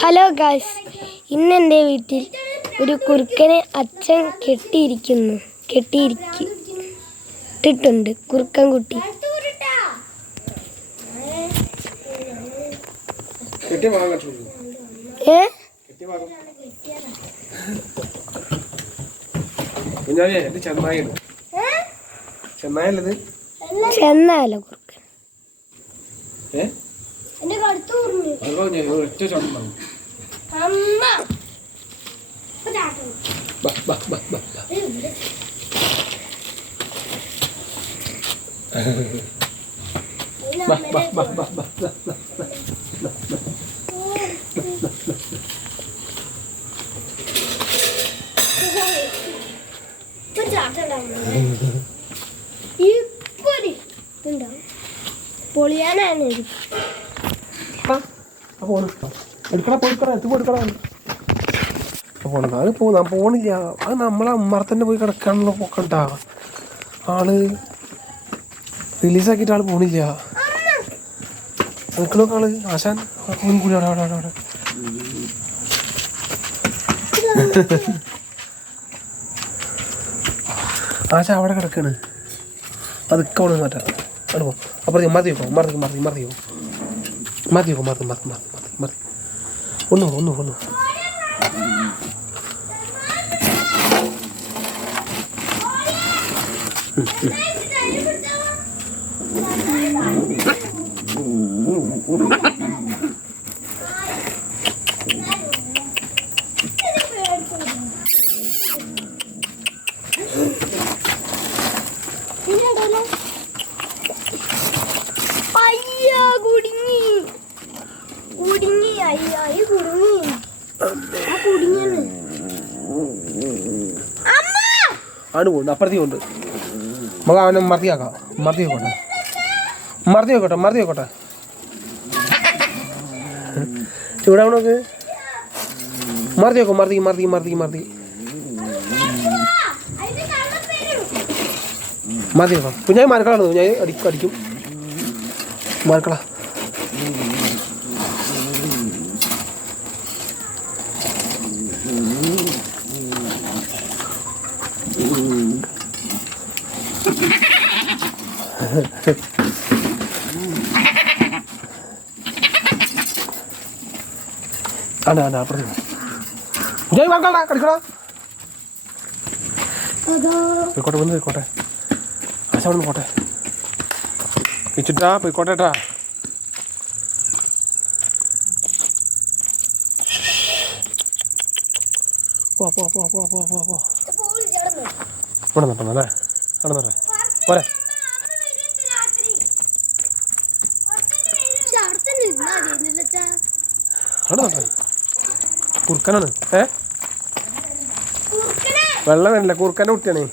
Hello guys, ഇന്ന് എൻ്റെ വീട്ടിൽ ഒരു കുറുക്കനെ അച്ഛൻ കെട്ടിയിട്ടിട്ടുണ്ട്. കുറുക്കൻ കുട്ടി. ചെന്നാലോ കുറുക്കൻ? പൊളിയാനാണ് പോണില്ല. അത് നമ്മളെ അമ്മറത്തന്നെ പോയി കിടക്കാനുള്ള പൊക്കണ്ടാ. ആള് റിലീസാക്കിയിട്ട് ആള് പോണില്ല. നിൽക്കണൊക്കെ ആള് ആശാൻ കൂടി അവിടെ ആശാൻ അവിടെ കിടക്കാണ്. അതൊക്കെ അവിടെ മാറ്റാം. അവിടെ പോ. അപ്പുറത്തേക്ക് മറിയോ ഒന്ന് ആണ് പോണ്ട്. അപ്പുറത്തേക്ക് കൊണ്ട് നമുക്ക് അവനെ മറിയാക്കാം. മറിത്തി വെക്കോട്ടെ. ഇവിടെ അവനൊക്കെ മറിത്തി വെക്കും. മറിത്തി വെക്കാം. കുഞ്ഞായി മരക്കളാണ്. കുഞ്ഞായി അടിക്കും മരക്കള. അപ്പുറത്ത് ജയ് വാങ്ങാ കടിക്കടാ. പോയിക്കോട്ടെ ആശാ പോട്ടെ. ഇച്ചിട്ടാ പോയിക്കോട്ടേട്ടാ. പോ ഇവിടെ നിട്ടല്ലേ. നടന്നോട്ടെ പോരെ. കുറുക്കനാണ്. വെള്ളം വരില്ല. കുറുക്കൻ്റെ കുട്ടിയാണേ.